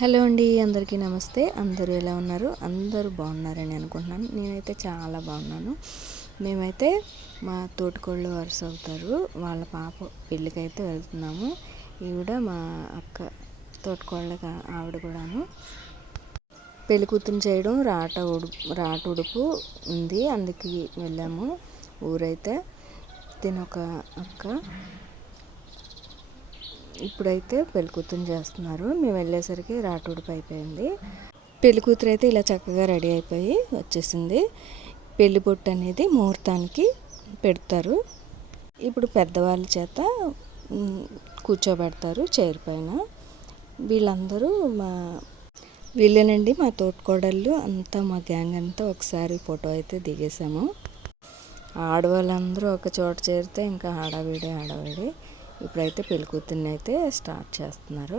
Hello అండి, అందరికీ నమస్తే. అందరూ ఎలా ఉన్నారు? అందరూ బాగున్నారని అనుకుంటున్నాను. నేనైతే చాలా బాగున్నాను. మేమైతే మా తోటికోళ్ళు వరుస అవుతారు వాళ్ళ పాప పెళ్ళికైతే వెళ్తున్నాము. ఈవిడ మా అక్క తోటికోళ్ళ ఆవిడ కూడాను. పెళ్లి కూతురు చేయడం రాటుడుపు ఉంది, అందుకే వెళ్ళాము. ఊరైతే తినొక అక్క ఇప్పుడైతే పెళ్లి కూతురు చేస్తున్నారు. మేము వెళ్ళేసరికి రాటుడుపు అయిపోయింది. పెళ్లి కూతురు అయితే ఇలా చక్కగా రెడీ అయిపోయి వచ్చేసింది. పెళ్లి బొట్టు అనేది ముహూర్తానికి పెడతారు. ఇప్పుడు పెద్దవాళ్ళ చేత కూర్చోబెడతారు చైర్ పైన. వీళ్ళేనండి మా తోటికోడళ్ళు అంతా, మా గ్యాంగ్ అంతా ఒకసారి ఫోటో అయితే దిగేసాము. ఆడవాళ్ళందరూ ఒక చోట చేరితే ఇంకా హడావిడి. ఇప్పుడైతే పెళ్లి కూతుర్ని అయితే స్టార్ట్ చేస్తున్నారు.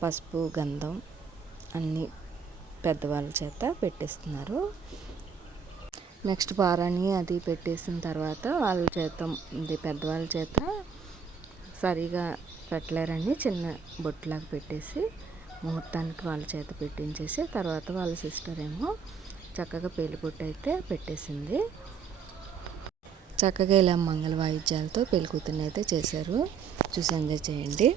పసుపు గంధం అన్నీ పెద్దవాళ్ళ చేత పెట్టిస్తున్నారు. నెక్స్ట్ పారాణి అది పెట్టేసిన తర్వాత పెద్దవాళ్ళ చేత సరిగా పెట్టలేరని చిన్న బొట్టులాగా పెట్టేసి ముహూర్తానికి వాళ్ళ చేత పెట్టించేసి తర్వాత వాళ్ళ సిస్టర్ ఏమో చక్కగా పెళ్లి బొట్టు అయితే పెట్టేసింది. చక్కగా ఇలా మంగళ వాయిద్యాలతో పెళ్లి కూతుర్ని అయితే చేశారు. చూసి ఎంజాయ్ చేయండి.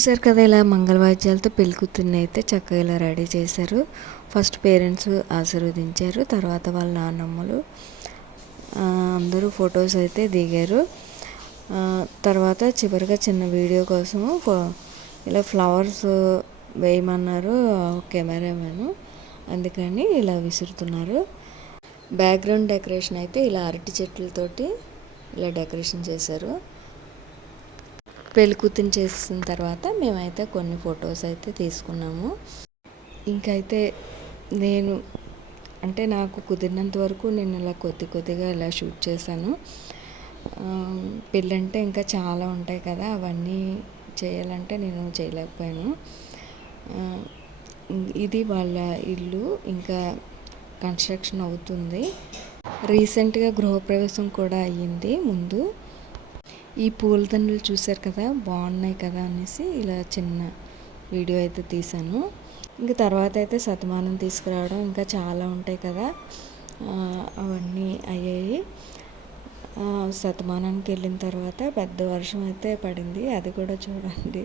చూసారు కదా, ఇలా మంగళవాద్యాలతో పెళ్ళికూతుర్ని అయితే చక్కగా ఇలా రెడీ చేశారు. ఫస్ట్ పేరెంట్స్ ఆశీర్వదించారు, తర్వాత వాళ్ళ నాన్నమ్మలు అందరూ ఫొటోస్ అయితే దిగారు. తర్వాత చివరిగా చిన్న వీడియో కోసము ఇలా ఫ్లవర్స్ వేయమన్నారు కెమెరామెన్, అందుకని ఇలా విసురుతున్నారు. బ్యాక్గ్రౌండ్ డెకరేషన్ అయితే ఇలా అరటి చెట్లతోటి ఇలా డెకరేషన్ చేశారు. పెళ్ళికూతురు చేసిన తర్వాత మేమైతే కొన్ని ఫొటోస్ అయితే తీసుకున్నాము. ఇంకైతే నేను అంటే నాకు కుదిరినంత వరకు నేను ఇలా కొద్దిగా ఇలా షూట్ చేశాను. పెళ్ళంటే ఇంకా చాలా ఉంటాయి కదా, అవన్నీ చేయాలంటే నేను చేయలేకపోయాను. ఇది వాళ్ళ ఇల్లు, ఇంకా కన్స్ట్రక్షన్ అవుతుంది. రీసెంట్గా గృహప్రవేశం కూడా అయ్యింది ముందు. ఈ పూలదండలు చూశారు కదా, బాగున్నాయి కదా అనేసి ఇలా చిన్న వీడియో అయితే తీశాను. ఇంకా తర్వాత అయితే శతమానం తీసుకురావడం ఇంకా చాలా ఉంటాయి కదా, అవన్నీ అయ్యాయి. శతమానానికి వెళ్ళిన తర్వాత పెద్ద వర్షం అయితే పడింది, అది కూడా చూడండి.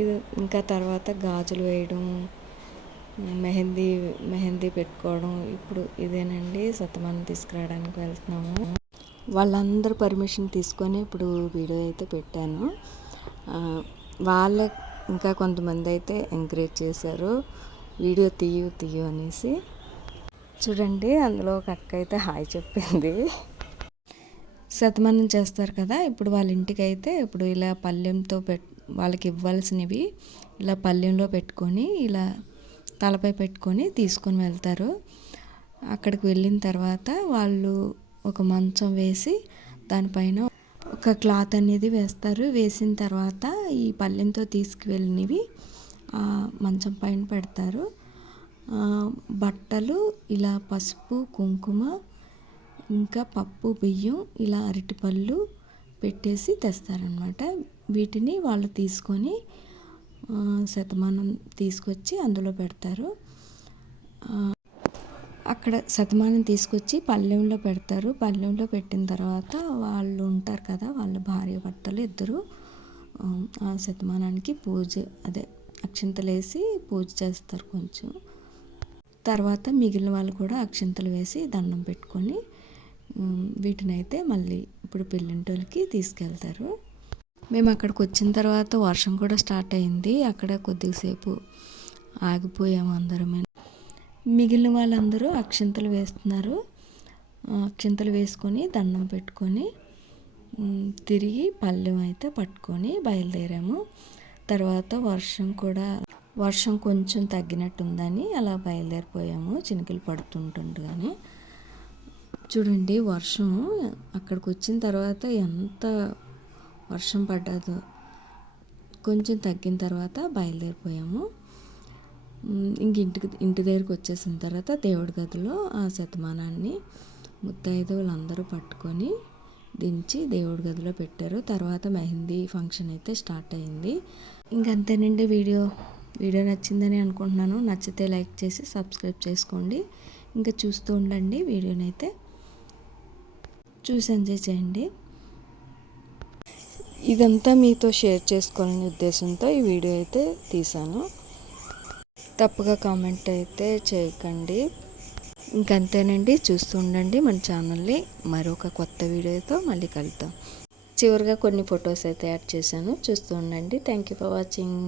ఇది ఇంకా తర్వాత గాజులు వేయడం, మెహందీ పెట్టుకోవడం. ఇప్పుడు ఇదేనండి శతమానం తీసుకురావడానికి వెళ్తున్నాము. వాళ్ళందరూ పర్మిషన్ తీసుకొని ఇప్పుడు వీడియో అయితే పెట్టాను. వాళ్ళ ఇంకా కొంతమంది అయితే ఎంకరేజ్ చేశారు, వీడియో తీయు అనేసి. చూడండి, అందులో ఒక అక్క అయితే హాయ్ చెప్పింది. శతమానం చేస్తారు కదా, ఇప్పుడు వాళ్ళ ఇంటికి అయితే ఇప్పుడు ఇలా పళ్ళెంతో వాళ్ళకి ఇవ్వాల్సినవి ఇలా పళ్ళెంలో పెట్టుకొని ఇలా తలపై పెట్టుకొని తీసుకొని వెళ్తారు. అక్కడికి వెళ్ళిన తర్వాత వాళ్ళు ఒక మంచం వేసి దానిపైన ఒక క్లాత్ అనేది వేస్తారు. వేసిన తర్వాత ఈ పళ్ళెంతో తీసుకువెళ్ళినవి మంచం పైన పెడతారు. బట్టలు ఇలా పసుపు, కుంకుమ, ఇంకా పప్పు, బియ్యం, ఇలా అరటిపళ్ళు పెట్టేసి తెస్తారనమాట. వీటిని వాళ్ళు తీసుకొని శతమానం తీసుకొచ్చి అందులో పెడతారు. అక్కడ శతమానం తీసుకొచ్చి పళ్ళెంలో పెడతారు. పళ్ళెంలో పెట్టిన తర్వాత వాళ్ళు ఉంటారు కదా, వాళ్ళ భార్య భర్తలు ఇద్దరు ఆ శతమానానికి అక్షింతలు వేసి పూజ చేస్తారు కొంచెం. తర్వాత మిగిలిన వాళ్ళు కూడా అక్షింతలు వేసి దండం పెట్టుకొని వీటినైతే మళ్ళీ ఇప్పుడు పెళ్ళింటోళ్ళకి తీసుకెళ్తారు. మేము అక్కడికి వచ్చిన తర్వాత వర్షం కూడా స్టార్ట్ అయింది. అక్కడ కొద్దిసేపు ఆగిపోయాము అందరమే. మిగిలిన వాళ్ళందరూ అక్షింతలు వేస్తున్నారు. అక్షింతలు వేసుకొని దండం పెట్టుకొని తిరిగి పళ్ళెం అయితే పట్టుకొని బయలుదేరాము. తర్వాత వర్షం కొంచెం తగ్గినట్టుందని అలా బయలుదేరిపోయాము, చినుకులు పడుతుంటుండగానే. చూడండి, వర్షం అక్కడికి వచ్చిన తర్వాత ఎంత వర్షం పడ్డదో. కొంచెం తగ్గిన తర్వాత బయలుదేరిపోయాము. ఇంటి దగ్గరికి వచ్చేసిన తర్వాత దేవుడి గదిలో ఆ శతమానాన్ని ముత్తైదువులు అందరూ పట్టుకొని దించి దేవుడి గదిలో పెట్టారు. తర్వాత మెహందీ ఫంక్షన్ అయితే స్టార్ట్ అయింది. ఇంకంతేనండి. వీడియో నచ్చిందని అనుకుంటున్నాను. నచ్చితే లైక్ చేసి సబ్స్క్రైబ్ చేసుకోండి. ఇంకా చూస్తూ ఉండండి. వీడియోనైతే చూసి ఎంజాయ్ చేయండి. ఇదంతా మీతో షేర్ చేసుకోవాలనే ఉద్దేశంతో ఈ వీడియో అయితే తీశాను. తప్పుగా కామెంట్ అయితే చేయకండి. ఇంకంతేనండి. చూస్తూ ఉండండి మన ఛానల్ని. మరొక కొత్త వీడియోతో మళ్ళీ కలుద్దాం. చివరిగా కొన్ని ఫొటోస్ అయితే యాడ్ చేశాను, చూస్తూ ఉండండి. Thank you for watching.